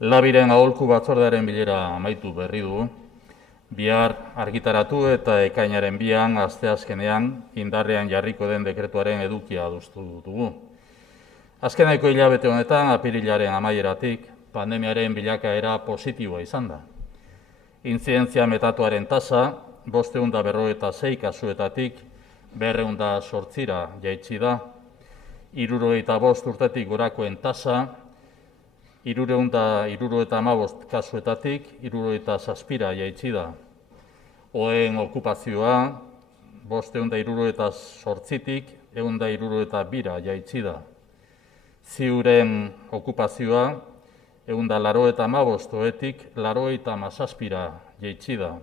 Labiren aholku batzordearen bilera amaitu berri du. Bihar argitaratu eta ekainaren 2an asteazkenean indarrean jarriko den dekretuaren edukia adostu dugu. Azkeneko hilabete honetan apirilaren amaieratik pandemiaren bilakaera positiboa izan da. Intzidentzia metatuaren tasa 556 kasuetatik 208ra jaitsi da. 75 urtetik gorakoen tasa 375 kasuetatik 77ra jaitsi da. Oheen okupazioa 578tik 162ra jaitsi da. Ziuren okupazioa 185 ohetik 97ra jaitsi da.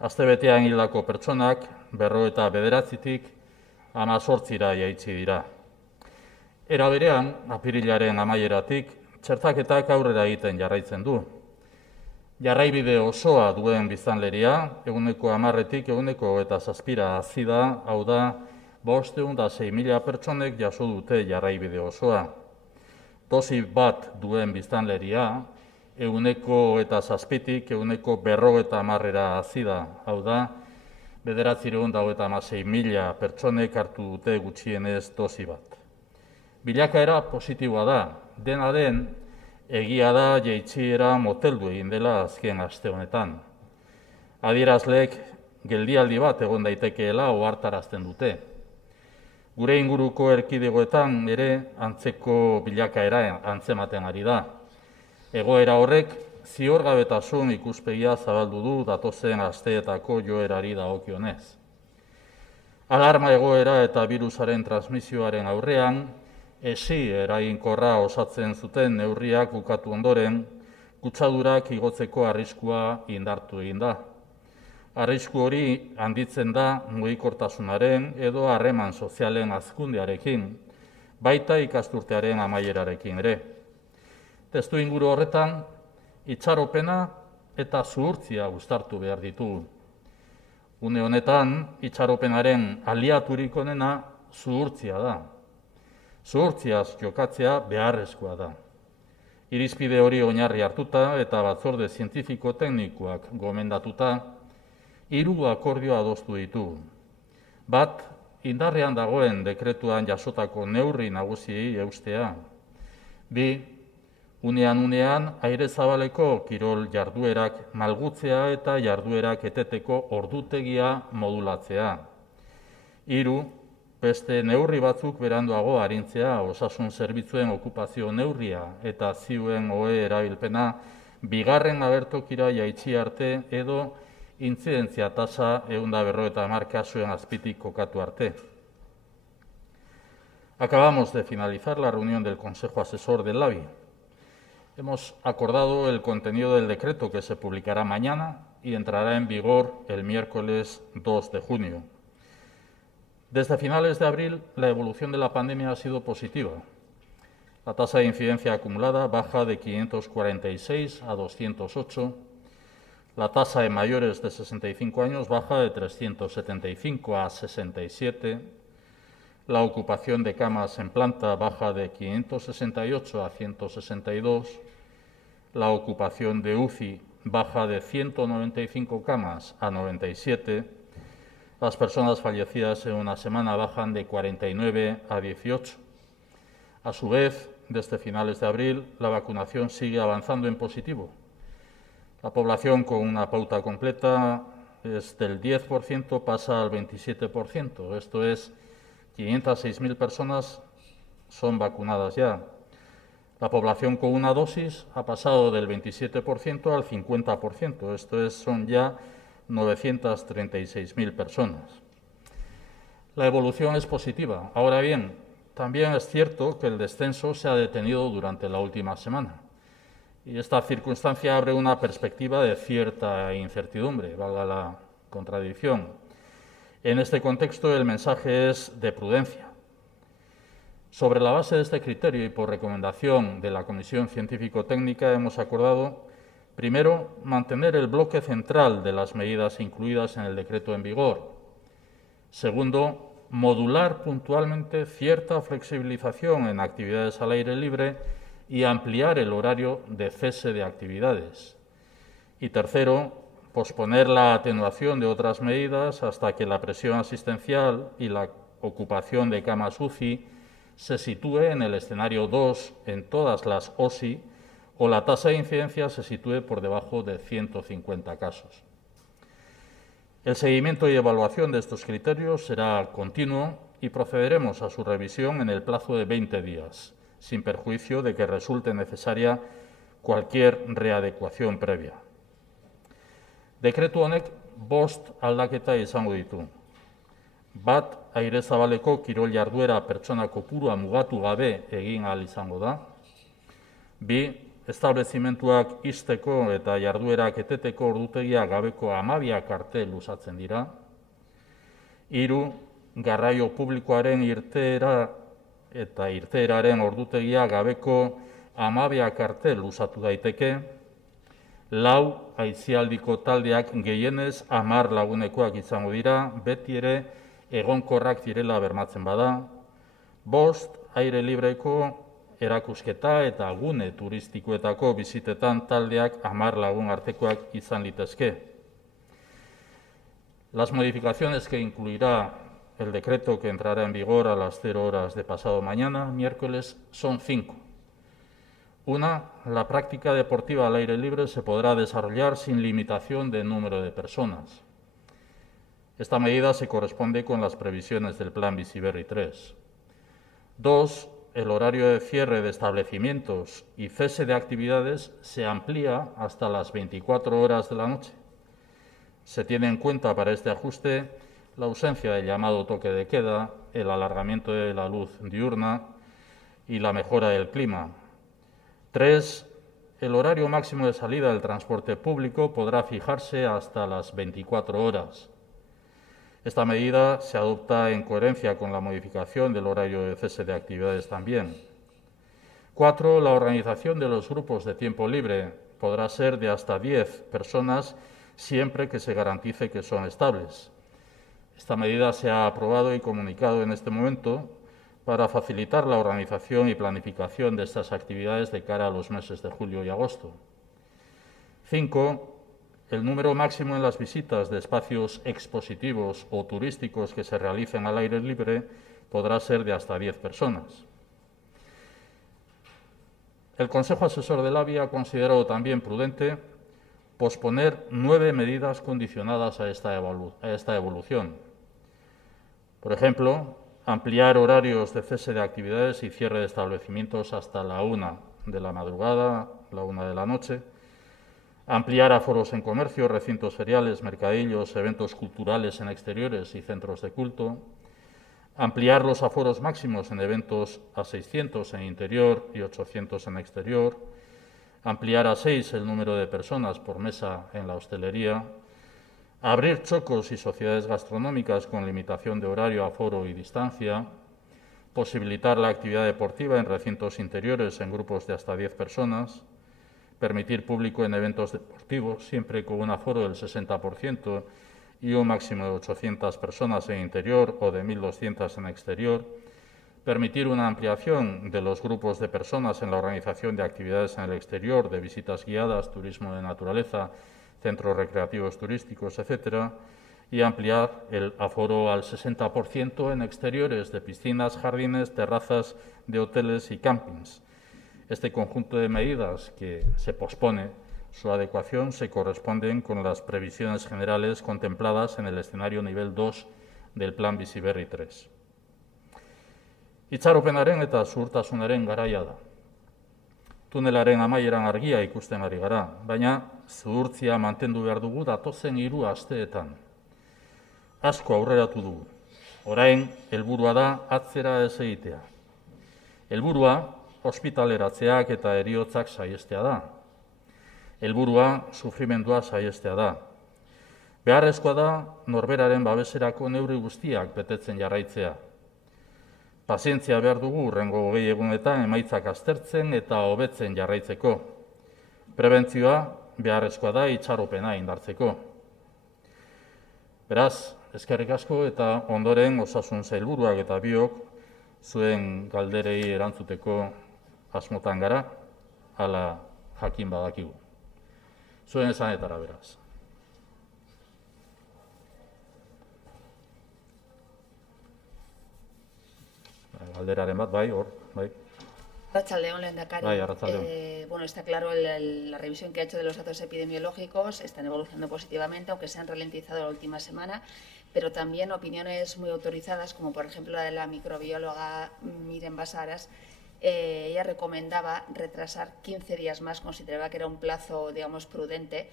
Astebetean hildako pertsonak 59tik 18ra jaitsi dira. Era berean, apirilaren amaieratik txertaketak aurrera egiten jarraitzen du. Jarraibide osoa duen biztanleria 10%tik 27ra hazi da, hau da 506.000 pertsonek jaso dute jarraibide osoa. Dosi bat duen biztanleria 27tik 50%ra hazi da, hau da 926.000 pertsonek hartu dute gutxienez dosi bat. Bilakaera positiboa da, dena den, egia da jaitsiera moteldu egin dela azken aste honetan. Adierazleek geldialdi bat egon daitekeela ohartarazten dute. Gure inguruko erkidegoetan ere antzeko bilakaera antzematen ari da. Egoera horrek ziorgabetasun ikuspegia zabaldu du datozen asteetako joerari dagokionez. Alarma egoera eta birusaren transmisioaren aurrean, esi eraginkorra osatzen zuten neurriak bukatu ondoren, kutsadurak igotzeko arriskua indartu egin da. Arrisku hori handitzen da mugikortasunaren edo harreman sozialen hazkundearekin, baita ikasturtearen amaierarekin ere. Testuinguru horretan, itxaropena eta zuhurtzia uztartu behar ditugu. Une honetan, itxaropenaren aliaturik onena zuhurtzia da. Zuhurtziaz jokatzea beharrezkoa da. Irizpide hori oinarri hartuta eta batzorde zientifiko-teknikoak gomendatuta, 3 akordio adostu ditugu. Bat, indarrean dagoen dekretuan jasotako neurri nagusiei eustea. 2, unean aire zabaleko kirol jarduerak malgutzea eta jarduerak eteteko ordutegia modulatzea. 3, beste neurri batzuk beranduago arintzea, osasun zerbitzuen okupazio neurria eta ziuen ohe erabilpena 2. agertokira jaitsi arte edo intzidentzia tasa 150 kasuen azpitik kokatu arte. Acabamos de finalizar la reunión del Consejo Asesor del LABI. Hemos acordado el contenido del decreto que se publicará mañana y entrará en vigor el miércoles 2 de junio. Desde finales de abril, la evolución de la pandemia ha sido positiva. La tasa de incidencia acumulada baja de 546 a 208. La tasa de mayores de 65 años baja de 375 a 67. La ocupación de camas en planta baja de 568 a 162. La ocupación de UCI baja de 195 camas a 97. Las personas fallecidas en una semana bajan de 49 a 18. A su vez, desde finales de abril, la vacunación sigue avanzando en positivo. La población con una pauta completa es del 10%, pasa al 27%. Esto es, 506.000 personas son vacunadas ya. La población con una dosis ha pasado del 27% al 50%. Esto es, son ya 936.000 personas. La evolución es positiva. Ahora bien, también es cierto que el descenso se ha detenido durante la última semana. Y esta circunstancia abre una perspectiva de cierta incertidumbre, valga la contradicción. En este contexto, el mensaje es de prudencia. Sobre la base de este criterio y por recomendación de la Comisión Científico-Técnica, hemos acordado, primero, mantener el bloque central de las medidas incluidas en el decreto en vigor. Segundo, modular puntualmente cierta flexibilización en actividades al aire libre y ampliar el horario de cese de actividades. Y tercero, posponer la atenuación de otras medidas hasta que la presión asistencial y la ocupación de camas UCI se sitúe en el escenario 2 en todas las OSI o la tasa de incidencia se sitúe por debajo de 150 casos. El seguimiento y evaluación de estos criterios será continuo y procederemos a su revisión en el plazo de 20 días, sin perjuicio de que resulte necesaria cualquier readecuación previa. Dekretu honek 5 aldaketa izango ditu. Bat, aire zabaleko kirol jarduera pertsona kopurua mugatu gabe egin ahal izango da. 2, establezimentuak ixteko eta jarduerak eteteko ordutegia gabeko 12 arte luzatzen dira. 3, garraio publikoaren irteera eta irteeraren ordutegia gabeko 12 arte luzatu daiteke. 4, aisialdiko taldeak gehienez 10 lagunekoak izango dira, beti ere egonkorrak direla bermatzen bada. 5, aire libreko erakusketa eta gune turistikoetako bizitetan taldeak 10 lagun artekoak izan litezke. Las modificaciones que incluirá el decreto que entrará en vigor a las 0 horas de pasado mañana, miércoles, son 5. 1, la práctica deportiva al aire libre se podrá desarrollar sin limitación de número de personas. Esta medida se corresponde con las previsiones del Plan Bizi Berri 3. 2, el horario de cierre de establecimientos y cese de actividades se amplía hasta las 24 horas de la noche. Se tiene en cuenta para este ajuste la ausencia del llamado toque de queda, el alargamiento de la luz diurna y la mejora del clima. 3, el horario máximo de salida del transporte público podrá fijarse hasta las 24 horas. Esta medida se adopta en coherencia con la modificación del horario de cese de actividades también. 4, la organización de los grupos de tiempo libre podrá ser de hasta 10 personas siempre que se garantice que son estables. Esta medida se ha aprobado y comunicado en este momento para facilitar la organización y planificación de estas actividades de cara a los meses de julio y agosto. 5, el número máximo en las visitas de espacios expositivos o turísticos que se realicen al aire libre podrá ser de hasta 10 personas. El Consejo Asesor del ABI ha considerado también prudente posponer 9 medidas condicionadas a esta evolución. Por ejemplo, ampliar horarios de cese de actividades y cierre de establecimientos hasta la 1 de la madrugada, la 1 de la noche, ampliar aforos en comercio, recintos feriales, mercadillos, eventos culturales en exteriores y centros de culto, ampliar los aforos máximos en eventos a 600 en interior y 800 en exterior, ampliar a 6 el número de personas por mesa en la hostelería, abrir chocos y sociedades gastronómicas con limitación de horario, aforo y distancia, posibilitar la actividad deportiva en recintos interiores en grupos de hasta 10 personas, permitir público en eventos deportivos siempre con un aforo del 60% y un máximo de 800 personas en interior o de 1.200 en exterior, permitir una ampliación de los grupos de personas en la organización de actividades en el exterior, de visitas guiadas, turismo de naturaleza, centros recreativos turísticos, etc., y ampliar el aforo al 60% en exteriores de piscinas, jardines, terrazas de hoteles y campings. Este conjunto de medidas que se pospone su adecuación se corresponden con las previsiones generales contempladas en el escenario nivel 2 del Plan Bizi Berri 3. Itxaropenaren eta zuhurtasunaren garaia da. Tunelaren amaieran argia ikusten ari gara, baina zuhurtzia mantendu behar dugu datozen 3 asteetan. Asko aurreratu dugu. Orain, helburua da atzera ez egitea. Helburua ospitaleratzeak eta heriotzak saihestea da. Helburua sufrimendua saihestea da. Beharrezkoa da norberaren babeserako neurri guztiak betetzen jarraitzea. Pazientzia behar dugu hurrengo 20 egunetan emaitzak aztertzen eta hobetzen jarraitzeko. Prebentzioa beharrezkoa da itxaropena indartzeko. Beraz, eskerrik asko eta ondoren osasun sailburuak eta biok zuen galderei erantzuteko asmotan gara, ala jakin badakigu. Zuen esanetara beraz. Galderaren bat, bai, hor, bai. Arratsaldeon, lehendakari. Bai, arratsaldeon. Bueno, está claro, la revisión que ha hecho de los datos epidemiológicos están evolucionando positivamente, aunque se han ralentizado la última semana, pero también opiniones muy autorizadas, como por ejemplo la de la microbióloga Miren Basaras. Ella recomendaba retrasar 15 días más, consideraba que era un plazo, digamos, prudente,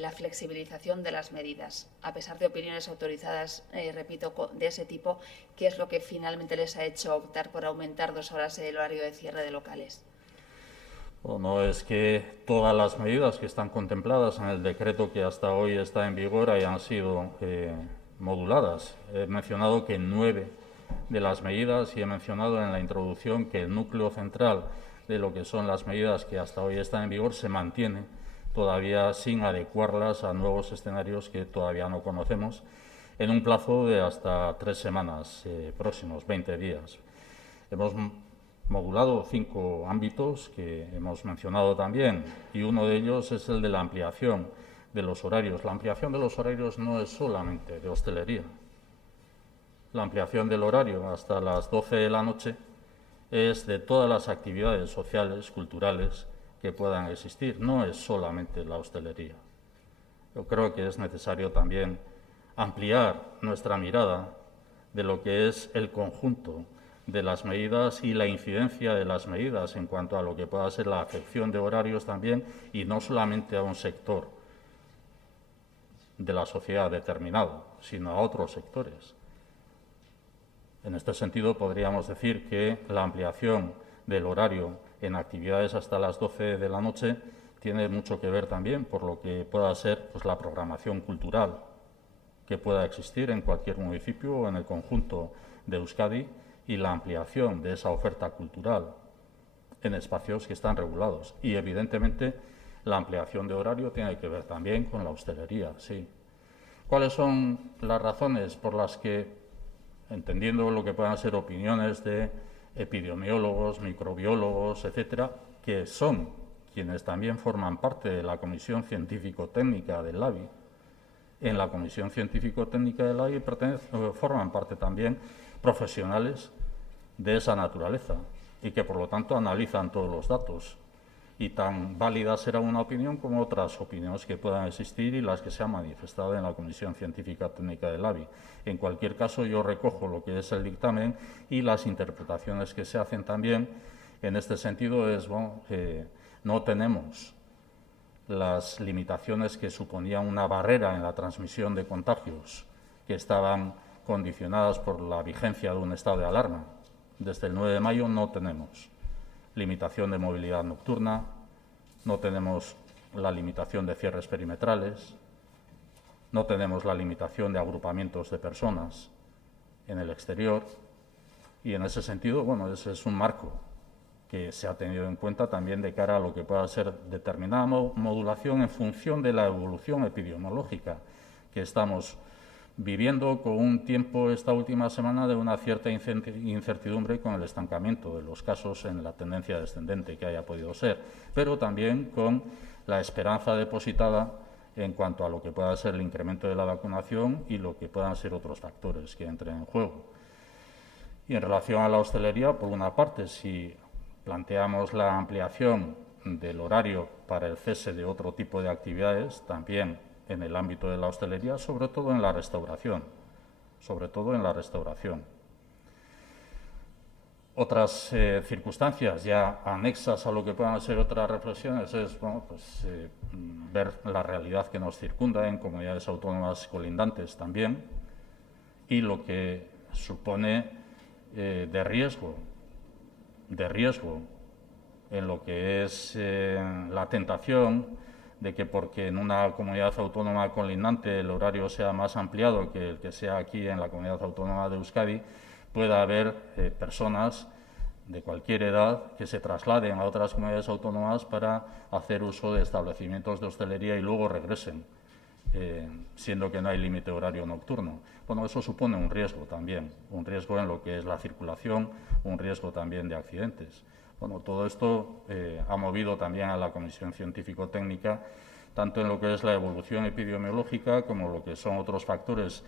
la flexibilización de las medidas. A pesar de opiniones autorizadas, repito, de ese tipo, ¿qué es lo que finalmente les ha hecho optar por aumentar 2 horas el horario de cierre de locales? Bueno, es que todas las medidas que están contempladas en el decreto que hasta hoy está en vigor hayan sido moduladas. He mencionado que 9 de las medidas y he mencionado en la introducción que el núcleo central de lo que son las medidas que hasta hoy están en vigor se mantiene todavía sin adecuarlas a nuevos escenarios que todavía no conocemos, en un plazo de hasta 3 semanas próximos, 20 días. Hemos modulado 5 ámbitos que hemos mencionado también, y uno de ellos es el de la ampliación de los horarios. La ampliación de los horarios no es solamente de hostelería. La ampliación del horario hasta las 12 de la noche es de todas las actividades sociales, culturales, que puedan existir, no es solamente la hostelería. Yo creo que es necesario también ampliar nuestra mirada de lo que es el conjunto de las medidas y la incidencia de las medidas en cuanto a lo que pueda ser la afección de horarios también, y no solamente a un sector de la sociedad determinado, sino a otros sectores. En este sentido, podríamos decir que la ampliación del horario en actividades hasta las 12 de la noche tiene mucho que ver también por lo que pueda ser pues, la programación cultural que pueda existir en cualquier municipio o en el conjunto de Euskadi, y la ampliación de esa oferta cultural en espacios que están regulados. Y evidentemente la ampliación de horario tiene que ver también con la hostelería, sí. ¿Cuáles son las razones por las que, entendiendo lo que puedan ser opiniones de epidemiólogos, microbiólogos, etcétera, que son quienes también forman parte de la Comisión Científico-Técnica del LABI? En la Comisión Científico-Técnica del LABI forman parte también profesionales de esa naturaleza y que, por lo tanto, analizan todos los datos. Y tan válida será una opinión como otras opiniones que puedan existir y las que se han manifestado en la Comisión Científica Técnica del LABI. En cualquier caso, yo recojo lo que es el dictamen y las interpretaciones que se hacen también. En este sentido, es bueno, que no tenemos las limitaciones que suponían una barrera en la transmisión de contagios, que estaban condicionadas por la vigencia de un estado de alarma. Desde el 9 de mayo no tenemos limitación de movilidad nocturna, no tenemos la limitación de cierres perimetrales, no tenemos la limitación de agrupamientos de personas en el exterior, y en ese sentido, bueno, ese es un marco que se ha tenido en cuenta también de cara a lo que pueda ser determinada modulación en función de la evolución epidemiológica que estamos viviendo, con un tiempo esta última semana de una cierta incertidumbre con el estancamiento de los casos en la tendencia descendente que haya podido ser, pero también con la esperanza depositada en cuanto a lo que pueda ser el incremento de la vacunación y lo que puedan ser otros factores que entren en juego. Y en relación a la hostelería, por una parte, si planteamos la ampliación del horario para el cese de otro tipo de actividades, también en el ámbito de la hostelería, sobre todo en la restauración, Otras circunstancias ya anexas a lo que puedan ser otras reflexiones es bueno, pues, ver la realidad que nos circunda en comunidades autónomas colindantes también, y lo que supone de riesgo en lo que es la tentación de que porque en una comunidad autónoma colindante el horario sea más ampliado que el que sea aquí en la comunidad autónoma de Euskadi, pueda haber personas de cualquier edad que se trasladen a otras comunidades autónomas para hacer uso de establecimientos de hostelería y luego regresen, siendo que no hay límite horario nocturno. Bueno, eso supone un riesgo también, un riesgo en lo que es la circulación, un riesgo también de accidentes. Bueno, todo esto ha movido también a la Comisión Científico-Técnica, tanto en lo que es la evolución epidemiológica como lo que son otros factores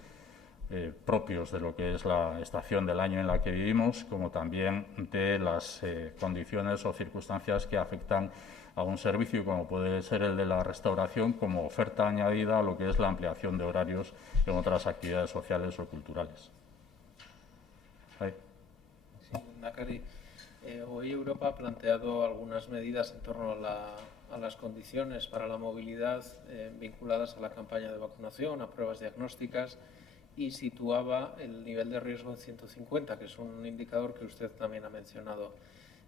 propios de lo que es la estación del año en la que vivimos, como también de las condiciones o circunstancias que afectan a un servicio como puede ser el de la restauración, como oferta añadida a lo que es la ampliación de horarios en otras actividades sociales o culturales. Sí, Ndakari, hoy Europa ha planteado algunas medidas en torno a las condiciones para la movilidad vinculadas a la campaña de vacunación, a pruebas diagnósticas, y situaba el nivel de riesgo en 150, que es un indicador que usted también ha mencionado.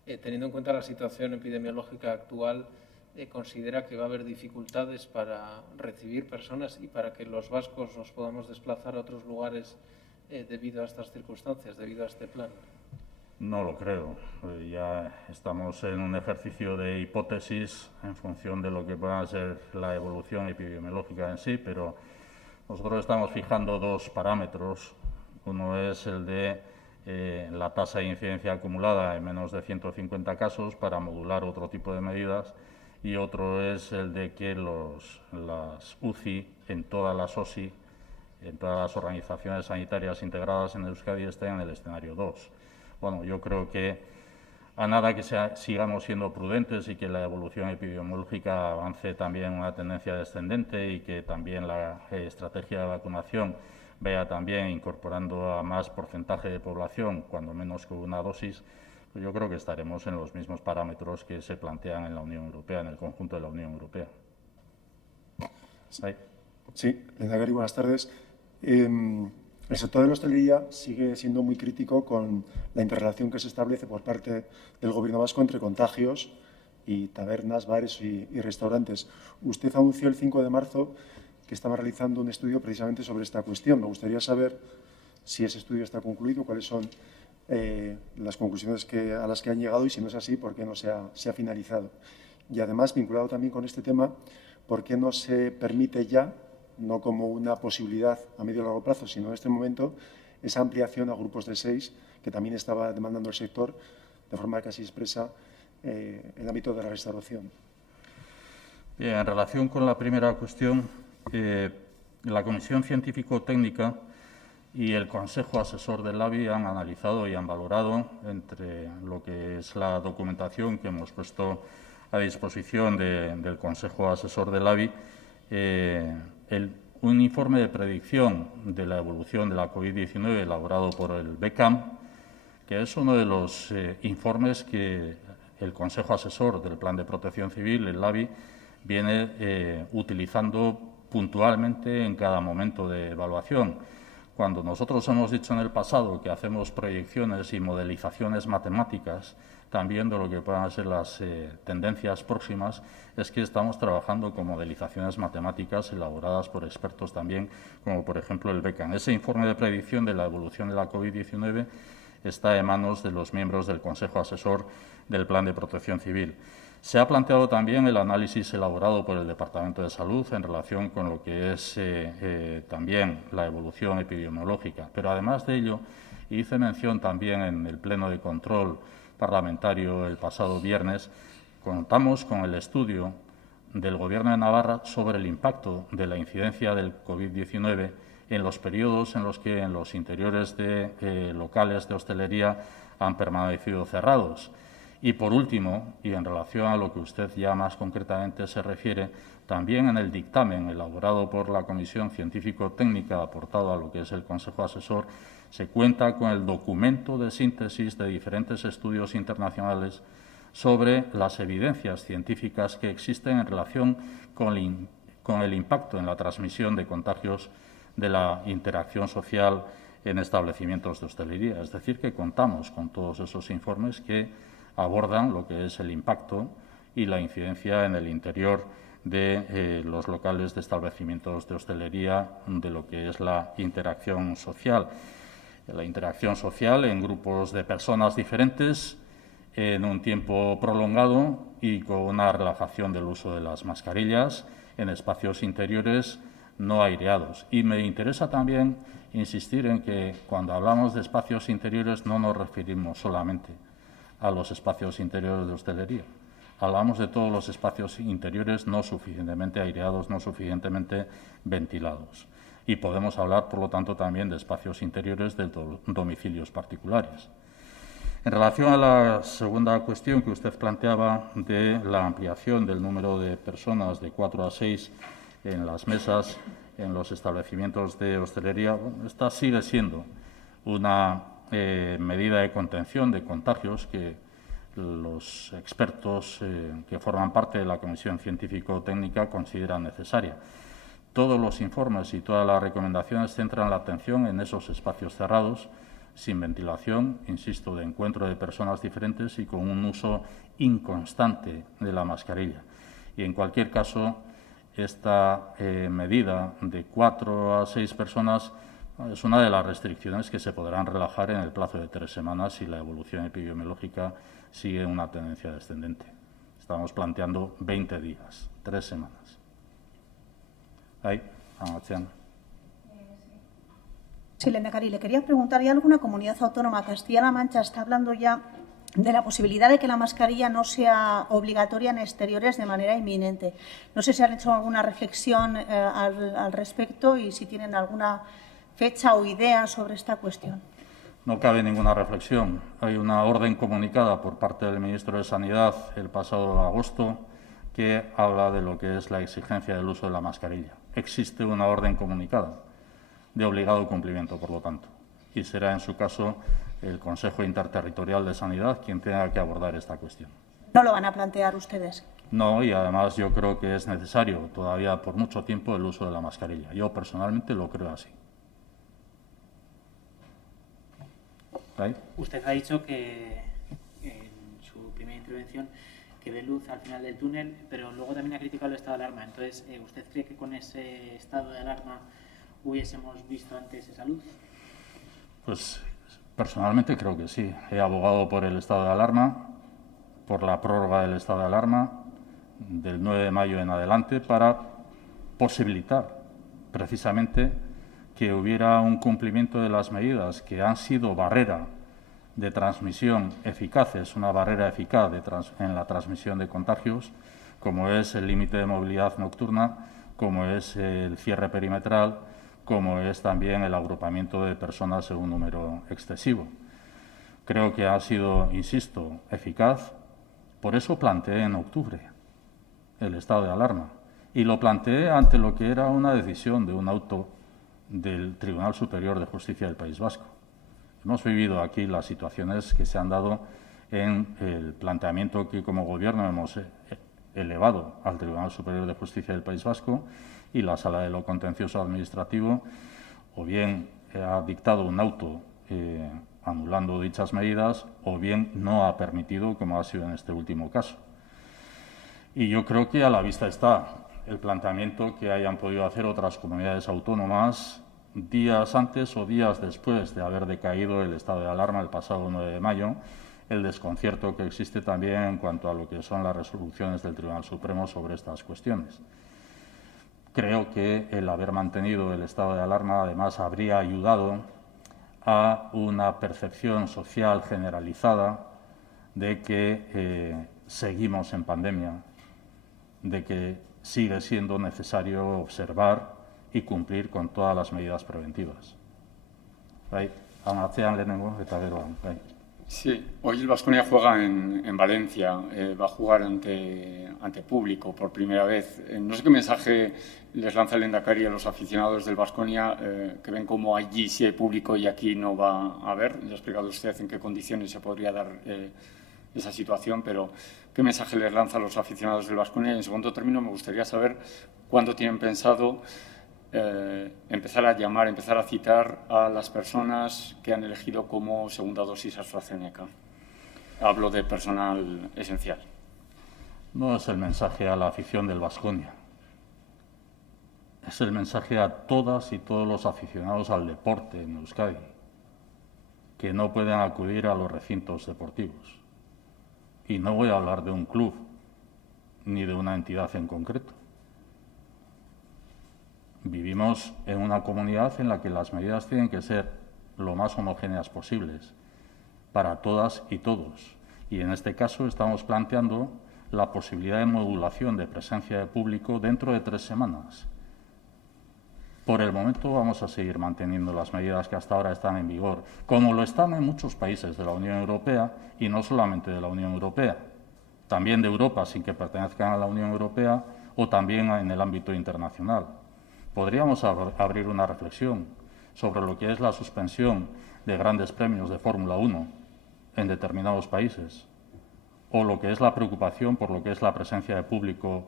Teniendo en cuenta la situación epidemiológica actual, ¿considera que va a haber dificultades para recibir personas y para que los vascos nos podamos desplazar a otros lugares debido a estas circunstancias, debido a este plan? No lo creo. Ya estamos en un ejercicio de hipótesis en función de lo que pueda ser la evolución epidemiológica en sí, pero nosotros estamos fijando dos parámetros. Uno es el de la tasa de incidencia acumulada en menos de 150 casos para modular otro tipo de medidas, y otro es el de que las UCI en todas las OSI, en todas las organizaciones sanitarias integradas en Euskadi, estén en el escenario 2. Bueno, yo creo que a nada que sigamos siendo prudentes y que la evolución epidemiológica avance también en una tendencia descendente y que también la estrategia de vacunación vaya también incorporando a más porcentaje de población, cuando menos con una dosis, pues yo creo que estaremos en los mismos parámetros que se plantean en la Unión Europea, en el conjunto de la Unión Europea. Sí, Ndakari, buenas tardes. El sector de la hostelería sigue siendo muy crítico con la interrelación que se establece por parte del Gobierno vasco entre contagios y tabernas, bares y restaurantes. Usted anunció el 5 de marzo que estaba realizando un estudio precisamente sobre esta cuestión. Me gustaría saber si ese estudio está concluido, cuáles son las conclusiones a las que han llegado y, si no es así, por qué no se ha finalizado. Y además, vinculado también con este tema, ¿por qué no se permite ya, no como una posibilidad a medio y largo plazo, sino en este momento, esa ampliación a grupos de 6 que también estaba demandando el sector de forma casi expresa en el ámbito de la restauración? Bien, en relación con la primera cuestión, la Comisión Científico-Técnica y el Consejo Asesor del LABI han analizado y han valorado, entre lo que es la documentación que hemos puesto a disposición del Consejo Asesor del LABI, un informe de predicción de la evolución de la COVID-19 elaborado por el BECAM, que es uno de los informes que el Consejo Asesor del Plan de Protección Civil, el LABI, viene utilizando puntualmente en cada momento de evaluación. Cuando nosotros hemos dicho en el pasado que hacemos proyecciones y modelizaciones matemáticas también de lo que puedan ser las tendencias próximas, es que estamos trabajando con modelizaciones matemáticas elaboradas por expertos también, como por ejemplo el BECAM. Ese informe de predicción de la evolución de la COVID-19 está en manos de los miembros del Consejo Asesor del Plan de Protección Civil. Se ha planteado también el análisis elaborado por el Departamento de Salud en relación con lo que es también la evolución epidemiológica. Pero además de ello, hice mención también en el Pleno de Control Parlamentario el pasado viernes, contamos con el estudio del Gobierno de Navarra sobre el impacto de la incidencia del COVID-19 en los periodos en los que en los interiores de locales de hostelería han permanecido cerrados. Y, por último, y en relación a lo que usted ya más concretamente se refiere, también en el dictamen elaborado por la Comisión Científico-Técnica aportado a lo que es el Consejo Asesor, se cuenta con el documento de síntesis de diferentes estudios internacionales sobre las evidencias científicas que existen en relación con el impacto en la transmisión de contagios de la interacción social en establecimientos de hostelería. Es decir, que contamos con todos esos informes que abordan lo que es el impacto y la incidencia en el interior de los locales de establecimientos de hostelería de lo que es la interacción social. La interacción social en grupos de personas diferentes en un tiempo prolongado y con una relajación del uso de las mascarillas en espacios interiores no aireados. Y me interesa también insistir en que cuando hablamos de espacios interiores no nos referimos solamente a los espacios interiores de hostelería. Hablamos de todos los espacios interiores no suficientemente aireados, no suficientemente ventilados. Y podemos hablar, por lo tanto, también de espacios interiores de domicilios particulares. En relación a la segunda cuestión que usted planteaba de la ampliación del número de personas de 4 a 6 en las mesas en los establecimientos de hostelería, esta sigue siendo una medida de contención de contagios que los expertos que forman parte de la Comisión Científico-Técnica consideran necesaria. Todos los informes y todas las recomendaciones centran la atención en esos espacios cerrados, sin ventilación, insisto, de encuentro de personas diferentes y con un uso inconstante de la mascarilla. Y en cualquier caso, esta medida de 4 a 6 personas es una de las restricciones que se podrán relajar en el plazo de 3 semanas si la evolución epidemiológica sigue una tendencia descendente. Estamos planteando 20 días, 3 semanas. Ahí, Anatzian. Sí, Lehendakari, le quería preguntar, ¿ya alguna comunidad autónoma, Castilla-La Mancha, está hablando ya de la posibilidad de que la mascarilla no sea obligatoria en exteriores de manera inminente? No sé si han hecho alguna reflexión al respecto y si tienen alguna fecha o idea sobre esta cuestión. No cabe ninguna reflexión. Hay una orden comunicada por parte del ministro de Sanidad el pasado agosto que habla de lo que es la exigencia del uso de la mascarilla. Existe una orden comunicada de obligado cumplimiento, por lo tanto, y será en su caso el Consejo Interterritorial de Sanidad quien tenga que abordar esta cuestión. ¿No lo van a plantear ustedes? No, y además yo creo que es necesario todavía por mucho tiempo el uso de la mascarilla. Yo personalmente lo creo así. ¿Right? Usted ha dicho que en su primera intervención que ve luz al final del túnel, pero luego también ha criticado el estado de alarma. Entonces, ¿usted cree que con ese estado de alarma hubiésemos visto antes esa luz? Pues personalmente creo que sí. He abogado por el estado de alarma, por la prórroga del estado de alarma del 9 de mayo en adelante para posibilitar precisamente que hubiera un cumplimiento de las medidas que han sido barrera de transmisión eficaces, una barrera eficaz en la transmisión de contagios, como es el límite de movilidad nocturna, como es el cierre perimetral, como es también el agrupamiento de personas en un número excesivo. Creo que ha sido, insisto, eficaz. Por eso planteé en octubre el estado de alarma. Y lo planteé ante lo que era una decisión de un auto del Tribunal Superior de Justicia del País Vasco. Hemos vivido aquí las situaciones que se han dado en el planteamiento que como Gobierno hemos elevado al Tribunal Superior de Justicia del País Vasco, y la Sala de lo Contencioso Administrativo o bien ha dictado un auto anulando dichas medidas o bien no ha permitido, como ha sido en este último caso. Y yo creo que a la vista está el planteamiento que hayan podido hacer otras comunidades autónomas días antes o días después de haber decaído el estado de alarma el pasado 9 de mayo, el desconcierto que existe también en cuanto a lo que son las resoluciones del Tribunal Supremo sobre estas cuestiones. Creo que el haber mantenido el estado de alarma, además, habría ayudado a una percepción social generalizada de que seguimos en pandemia, de que sigue siendo necesario observar y cumplir con todas las medidas preventivas. Sí, hoy el Baskonia juega en Valencia, va a jugar ante público por primera vez. No sé qué mensaje les lanza el Lehendakari a los aficionados del Baskonia que ven como allí sí hay público y aquí no va a haber. Le ha explicado usted en qué condiciones se podría dar esa situación, pero ¿qué mensaje les lanza a los aficionados del Baskonia? Y en segundo término, me gustaría saber cuándo tienen pensado empezar a citar a las personas que han elegido como segunda dosis AstraZeneca. Hablo de personal esencial. No es el mensaje a la afición del Baskonia. Es el mensaje a todas y todos los aficionados al deporte en Euskadi, que no pueden acudir a los recintos deportivos. Y no voy a hablar de un club ni de una entidad en concreto. Vivimos en una comunidad en la que las medidas tienen que ser lo más homogéneas posibles para todas y todos. Y en este caso estamos planteando la posibilidad de modulación de presencia de público dentro de 3 semanas. Por el momento vamos a seguir manteniendo las medidas que hasta ahora están en vigor, como lo están en muchos países de la Unión Europea y no solamente de la Unión Europea, también de Europa sin que pertenezcan a la Unión Europea o también en el ámbito internacional. Podríamos abrir una reflexión sobre lo que es la suspensión de grandes premios de Fórmula 1 en determinados países, o lo que es la preocupación por lo que es la presencia de público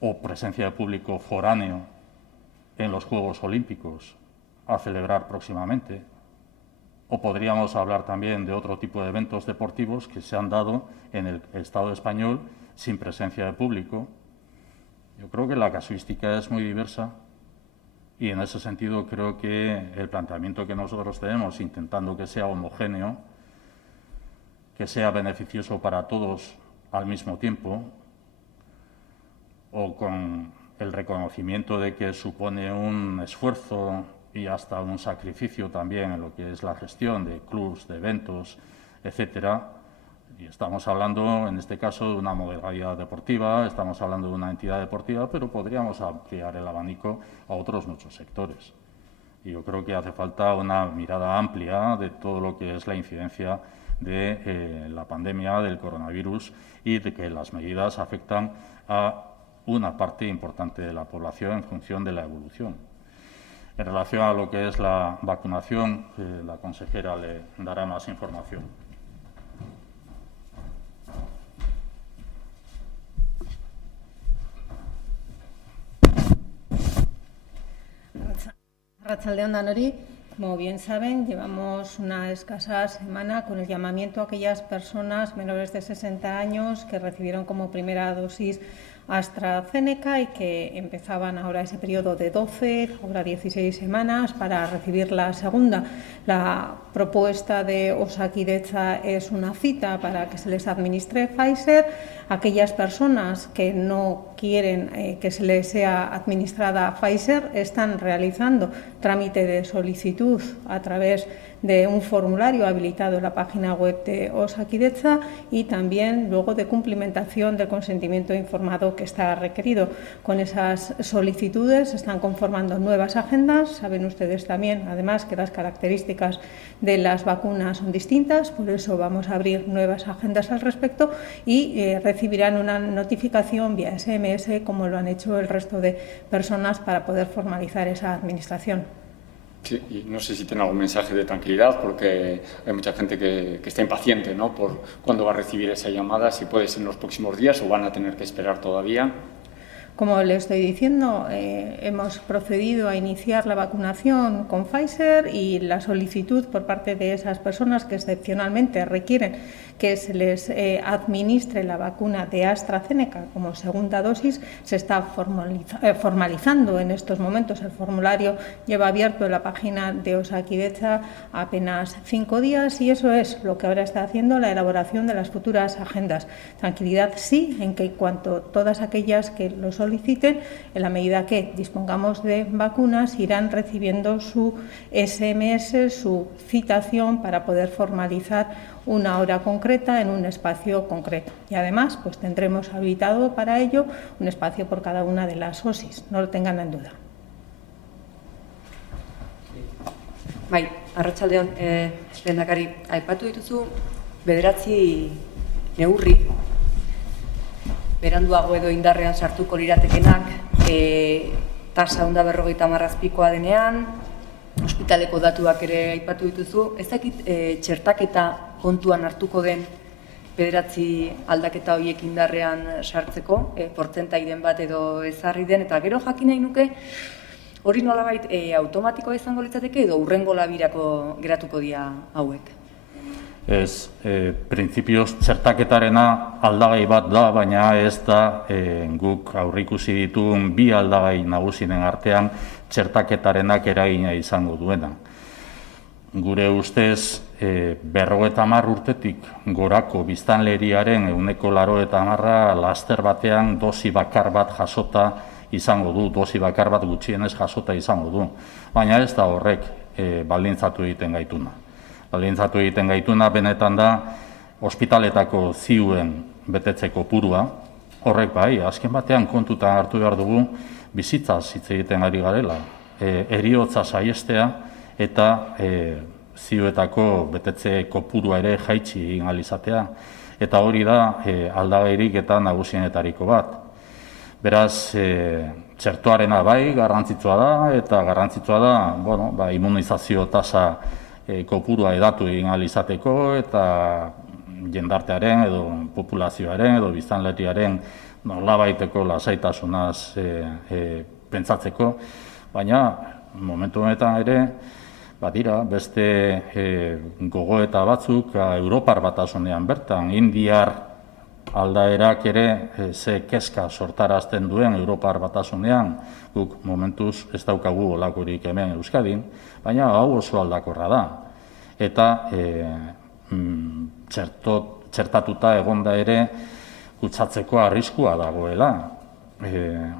o presencia de público foráneo en los Juegos Olímpicos a celebrar próximamente. O podríamos hablar también de otro tipo de eventos deportivos que se han dado en el Estado español sin presencia de público. Yo creo que la casuística es muy diversa y en ese sentido creo que el planteamiento que nosotros tenemos, intentando que sea homogéneo, que sea beneficioso para todos al mismo tiempo, o con el reconocimiento de que supone un esfuerzo y hasta un sacrificio también en lo que es la gestión de clubs, de eventos, etcétera. Y estamos hablando, en este caso, de una modalidad deportiva, estamos hablando de una entidad deportiva, pero podríamos ampliar el abanico a otros muchos sectores. Y yo creo que hace falta una mirada amplia de todo lo que es la incidencia de la pandemia del coronavirus y de que las medidas afectan a una parte importante de la población en función de la evolución. En relación a lo que es la vacunación, la consejera le dará más información. Arratsalde on danori. Como bien saben, llevamos una escasa semana con el llamamiento a aquellas personas menores de 60 años que recibieron como primera dosis AstraZeneca y que empezaban ahora ese periodo de 12, ahora 16 semanas para recibir la segunda. La propuesta de Osakidetza es una cita para que se les administre Pfizer. Aquellas personas que no quieren que se les sea administrada Pfizer están realizando trámite de solicitud a través de un formulario habilitado en la página web de Osakidetza y también luego de cumplimentación del consentimiento informado que está requerido. Con esas solicitudes se están conformando nuevas agendas. Saben ustedes también, además, que las características de las vacunas son distintas, por eso vamos a abrir nuevas agendas al respecto y recibirán una notificación vía SMS, como lo han hecho el resto de personas, para poder formalizar esa administración. Sí, y no sé si tiene algún mensaje de tranquilidad, porque hay mucha gente que está impaciente, ¿no?, por cuándo va a recibir esa llamada, si puede ser en los próximos días o van a tener que esperar todavía. Como le estoy diciendo, hemos procedido a iniciar la vacunación con Pfizer y la solicitud por parte de esas personas que excepcionalmente requieren que se les administre la vacuna de AstraZeneca como segunda dosis se está formalizando en estos momentos. El formulario lleva abierto en la página de Osakidetza apenas 5 días y eso es lo que ahora está haciendo la elaboración de las futuras agendas. Tranquilidad sí, en que cuanto todas aquellas que lo soliciten, en la medida que dispongamos de vacunas, irán recibiendo su SMS, su citación para poder formalizar una hora concreta en un espacio concreto. Y además, pues tendremos habilitado para ello un espacio por cada una de las dosis, no lo tengan en duda. Bai, arratsaldeon, lehendakari, aipatu dituzu 9 neurri beranduago edo indarrean sartuko liratekenak, tasa 150 azpikoa denean, ospitaleko datuak ere aipatu dituzu. Ez dakit txertaketa kontuan hartuko den 9 aldaketa horiek indarrean sartzeko, portzentaiden bat edo ezarri den, eta gero jakin nahi nuke hori nolabait automatikoa izango litzateke edo hurrengo labirako geratuko dira hauek. Ez, printzipioz txertaketarena aldagai bat da, baina ez da guk aurrikusi ditugun 2 aldagai nagusien artean txertaketarenak eragina izango duena. Gure ustez, 50 urtetik gorako biztanleriaren 80% laster batean dosi bakar bat jasota izango du, dosi bakar bat gutxienez jasota izango du. Baina ez da horrek baldintzatu egiten gaituna. Baldintzatu egiten gaituna benetan da ospitaletako ziuen betetzeko purua, horrek bai, azken batean kontutan hartu behar dugu bizitzaz hitz egiten ari garela, heriotza saihestea eta ziuetako betetze kopurua ere jaitsi egin ahal izatea, eta hori da aldagairik eta nagusienetariko bat. Beraz, txertoarena bai garrantzitsua da, eta garrantzitsua da immunizazio tasa kopurua edatu egin ahal izateko, eta jendartearen edo populazioaren edo biztanleriaren nolabaiteko lasaitasunaz pentsatzeko, baina momentu honetan ere badira beste gogoeta batzuk Europar Batasunean bertan, Indiar aldaerak ere ze kezka sortarazten duen Europar Batasunean, guk momentuz ez daukagu olakorik hemen Euskadin, baina hau oso aldakorra da. Eta txertatuta egonda ere kutsatzeko arriskua dagoela.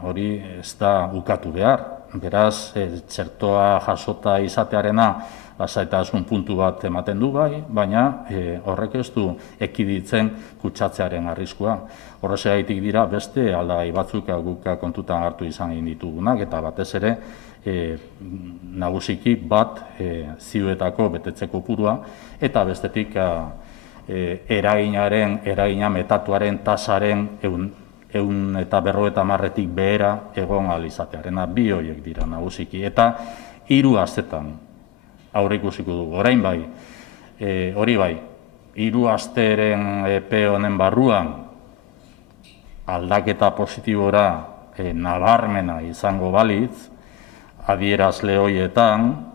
Hori ez da ukatu behar. Beraz, txertoa jasota izatearena lasaitasun puntu bat ematen du bai, baina horrek ez du ekiditzen kutsatzearen arriskua. Horrexegatik dira beste aldagai batzuk guk kontutan hartu izan egin ditugunak, eta batez ere nagusiki bat ziuetako betetze kopurua, eta bestetik eragina metatuaren tasaren 150-tik behera egon ahal izatearena, bi horiek dira nagusiki, eta 3 astetan aurreikusiko dugu. Orain bai, hori bai, 3 asteren epe honen barruan aldaketa positibora nabarmena izango balitz, adierazle horietan,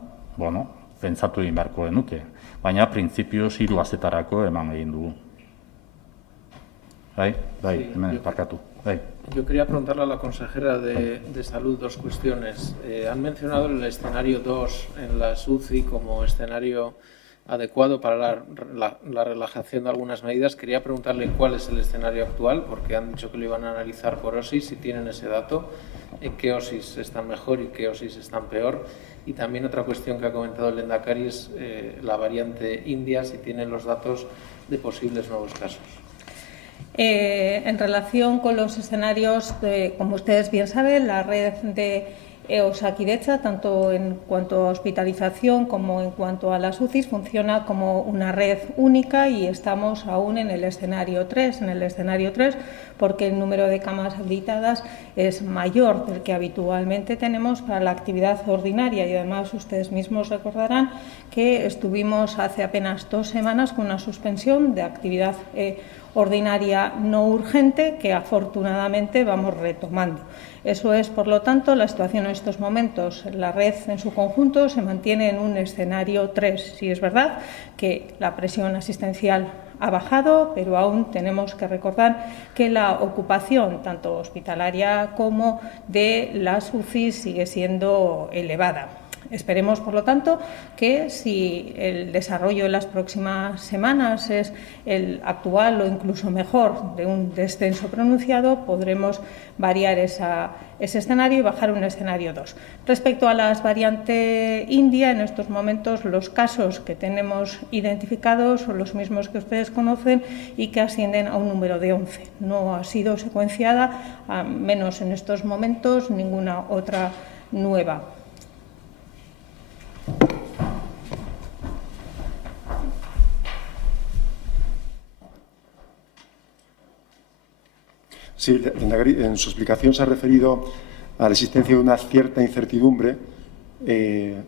pentsatu egin beharko genuke, baina printzipioz 3 astetarako eman egin dugu. Bai, hemen parkatu. Yo quería preguntarle a la consejera de Salud 2 cuestiones. Han mencionado el escenario 2 en la UCI como escenario adecuado para la relajación de algunas medidas. Quería preguntarle cuál es el escenario actual, porque han dicho que lo iban a analizar por OSIS, si tienen ese dato, en qué OSIS están mejor y qué OSIS están peor. Y también otra cuestión que ha comentado el Lehendakari es la variante India, si tienen los datos de posibles nuevos casos. En relación con los escenarios, como ustedes bien saben, la red de Osakidetza, tanto en cuanto a hospitalización como en cuanto a las UCIs, funciona como una red única y estamos aún en el escenario 3. En el escenario 3, porque el número de camas habilitadas es mayor del que habitualmente tenemos para la actividad ordinaria, y además ustedes mismos recordarán que estuvimos hace apenas 2 semanas con una suspensión de actividad ordinaria no urgente que afortunadamente vamos retomando. Eso es, por lo tanto, la situación en estos momentos. La red en su conjunto se mantiene en un escenario 3. Sí es verdad que la presión asistencial ha bajado, pero aún tenemos que recordar que la ocupación, tanto hospitalaria como de las UCI, sigue siendo elevada. Esperemos, por lo tanto, que si el desarrollo en las próximas semanas es el actual o incluso mejor de un descenso pronunciado, podremos variar ese escenario y bajar un escenario 2. Respecto a las variantes India, en estos momentos los casos que tenemos identificados son los mismos que ustedes conocen y que ascienden a un número de 11. No ha sido secuenciada, al menos en estos momentos, ninguna otra nueva. Sí, en su explicación se ha referido a la existencia de una cierta incertidumbre en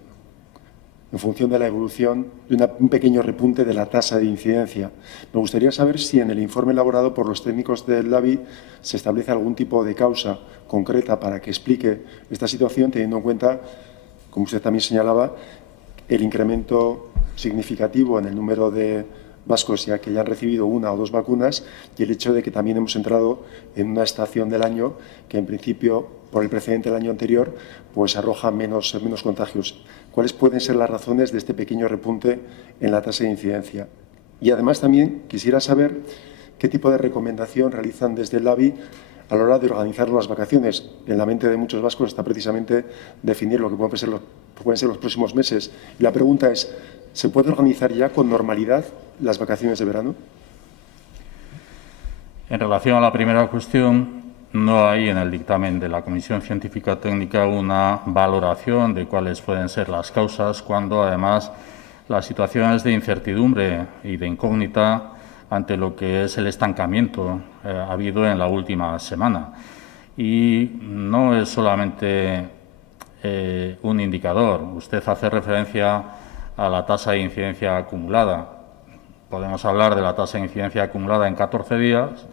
función de la evolución de un pequeño repunte de la tasa de incidencia. Me gustaría saber si en el informe elaborado por los técnicos del LABI se establece algún tipo de causa concreta para que explique esta situación, teniendo en cuenta, como usted también señalaba, el incremento significativo en el número de vascos ya que ya han recibido 1 o 2 vacunas, y el hecho de que también hemos entrado en una estación del año que, en principio, por el precedente del año anterior, pues arroja menos contagios. ¿Cuáles pueden ser las razones de este pequeño repunte en la tasa de incidencia? Y además también quisiera saber qué tipo de recomendación realizan desde el LABI a la hora de organizar las vacaciones. En la mente de muchos vascos está precisamente definir lo que pueden ser los próximos meses. Y la pregunta es, ¿se puede organizar ya con normalidad las vacaciones de verano? En relación a la primera cuestión, no hay en el dictamen de la Comisión Científica Técnica una valoración de cuáles pueden ser las causas, cuando además las situaciones de incertidumbre y de incógnita ante lo que es el estancamiento ha habido en la última semana. Y no es solamente un indicador. Usted hace referencia a la tasa de incidencia acumulada. Podemos hablar de la tasa de incidencia acumulada en 14 días,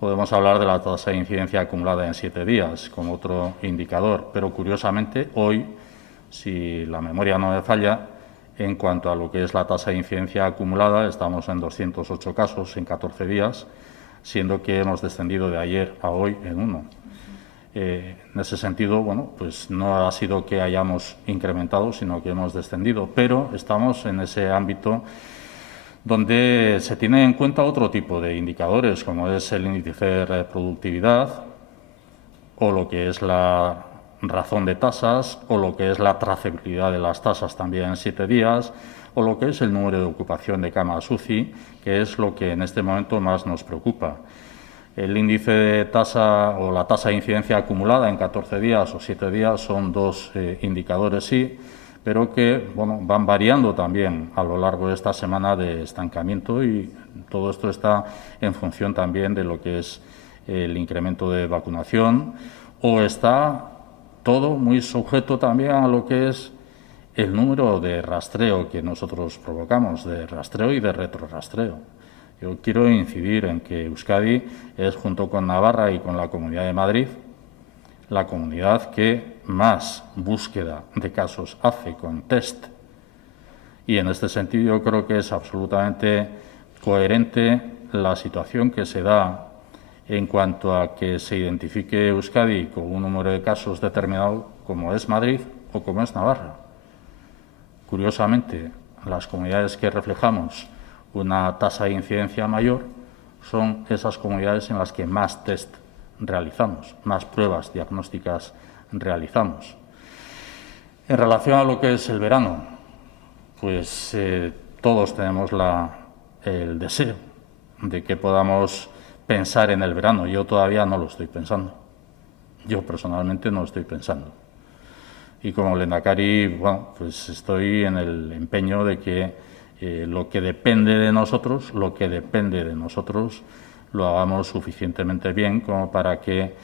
podemos hablar de la tasa de incidencia acumulada en 7 días como otro indicador, pero curiosamente hoy, si la memoria no me falla, en cuanto a lo que es la tasa de incidencia acumulada, estamos en 208 casos en 14 días, siendo que hemos descendido de ayer a hoy en 1. En ese sentido, bueno, pues no ha sido que hayamos incrementado, sino que hemos descendido, pero estamos en ese ámbito donde se tiene en cuenta otro tipo de indicadores, como es el índice de reproductividad o lo que es la razón de tasas o lo que es la trazabilidad de las tasas también en 7 días o lo que es el número de ocupación de camas UCI, que es lo que en este momento más nos preocupa. El índice de tasa o la tasa de incidencia acumulada en 14 días o 7 días son dos indicadores, sí, pero que van variando también a lo largo de esta semana de estancamiento, y todo esto está en función también de lo que es el incremento de vacunación, o está todo muy sujeto también a lo que es el número de rastreo que nosotros provocamos, de rastreo y de retrorrastreo. Yo quiero incidir en que Euskadi es, junto con Navarra y con la Comunidad de Madrid, la comunidad que más búsqueda de casos hace con test. Y en este sentido yo creo que es absolutamente coherente la situación que se da en cuanto a que se identifique Euskadi con un número de casos determinado, como es Madrid o como es Navarra. Curiosamente, las comunidades que reflejamos una tasa de incidencia mayor son esas comunidades en las que más test realizamos, más pruebas diagnósticas realizamos. En relación a lo que es el verano, pues todos tenemos el deseo de que podamos pensar en el verano. Yo todavía no lo estoy pensando. Yo personalmente no lo estoy pensando. Y como lehendakari, pues estoy en el empeño de que lo que depende de nosotros, lo hagamos suficientemente bien como para que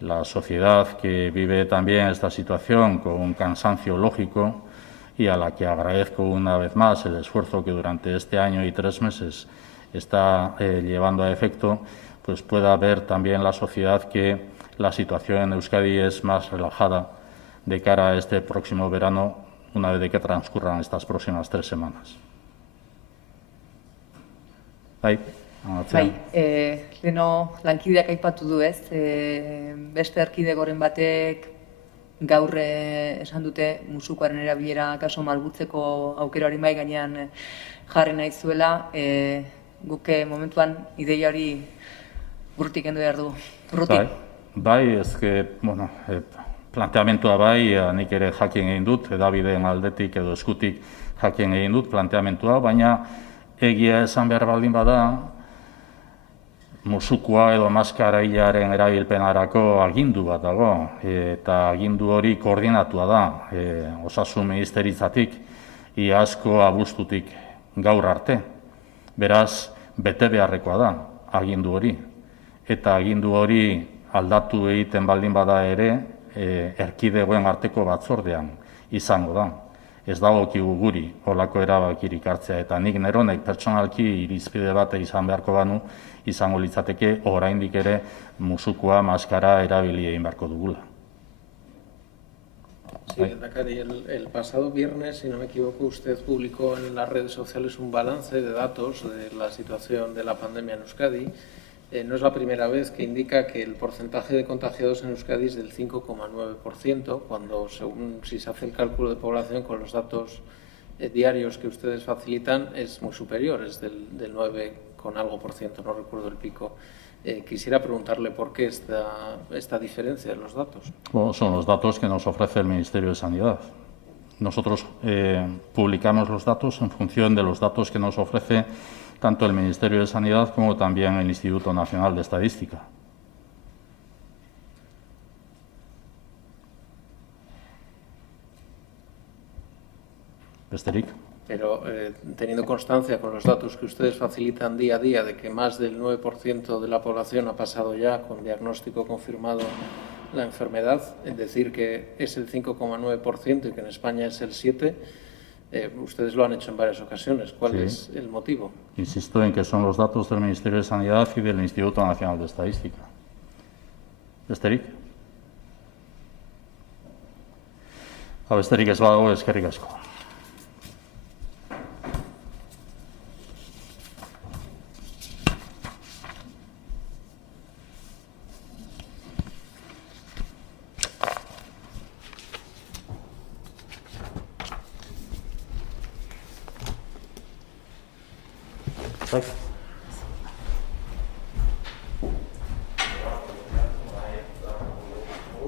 la sociedad que vive también esta situación con un cansancio lógico, y a la que agradezco una vez más el esfuerzo que durante este año y 3 meses está llevando a efecto, pues pueda ver también la sociedad que la situación en Euskadi es más relajada de cara a este próximo verano, una vez de que transcurran estas próximas 3 semanas. Leno lankideak aipatu du, ez? Beste erkidegoren batek gaur esan dute musukoaren erabilera kaso malgutzeko aukerari mai gainean jarri nahi zuela. Guke momentuan ideia hori burrutik kendu behar du. Planteamentua nik ere jakin egin dut, edabideen aldetik edo eskutik jakin egin dut planteamentua, baina egia esan behar baldin bada, musukoa edo maskarillaren erabilpenarako agindu bat dago, eta agindu hori koordinatua da Osasun Ministeritzatik iazko abuztutik gaur arte. Beraz, bete beharrekoa da agindu hori. Eta agindu hori aldatu egiten baldin bada ere, erkidegoen arteko batzordean izango da. Ez dagokigu guri holako erabakirik hartzea, eta nik neronek pertsonalki irizpide bat izan beharko banu, izango litzateke oraindik ere musukoa, maskara erabili egin beharko dugula. Sí, Lehendakari, el pasado viernes, si no me equivoco, usted publicó en las redes sociales un balance de datos de la situación de la pandemia en Euskadi. No es la primera vez que indica que el porcentaje de contagiados en Euskadi es del 5,9%, cuando, si se hace el cálculo de población con los datos diarios que ustedes facilitan, es muy superior, es del 9 con algo por ciento, no recuerdo el pico. Quisiera preguntarle por qué esta diferencia en los datos. Bueno, son los datos que nos ofrece el Ministerio de Sanidad. Nosotros publicamos los datos en función de los datos que nos ofrece tanto el Ministerio de Sanidad como también el Instituto Nacional de Estadística. Besterik. Pero teniendo constancia con los datos que ustedes facilitan día a día de que más del 9% de la población ha pasado ya con diagnóstico confirmado la enfermedad, es decir, que es el 5,9% y que en España es el 7%, ustedes lo han hecho en varias ocasiones. ¿Cuál es el motivo? Insisto en que son los datos del Ministerio de Sanidad y del Instituto Nacional de Estadística. Besterik. Besterik ez badago, eskerrik asko. Thank you.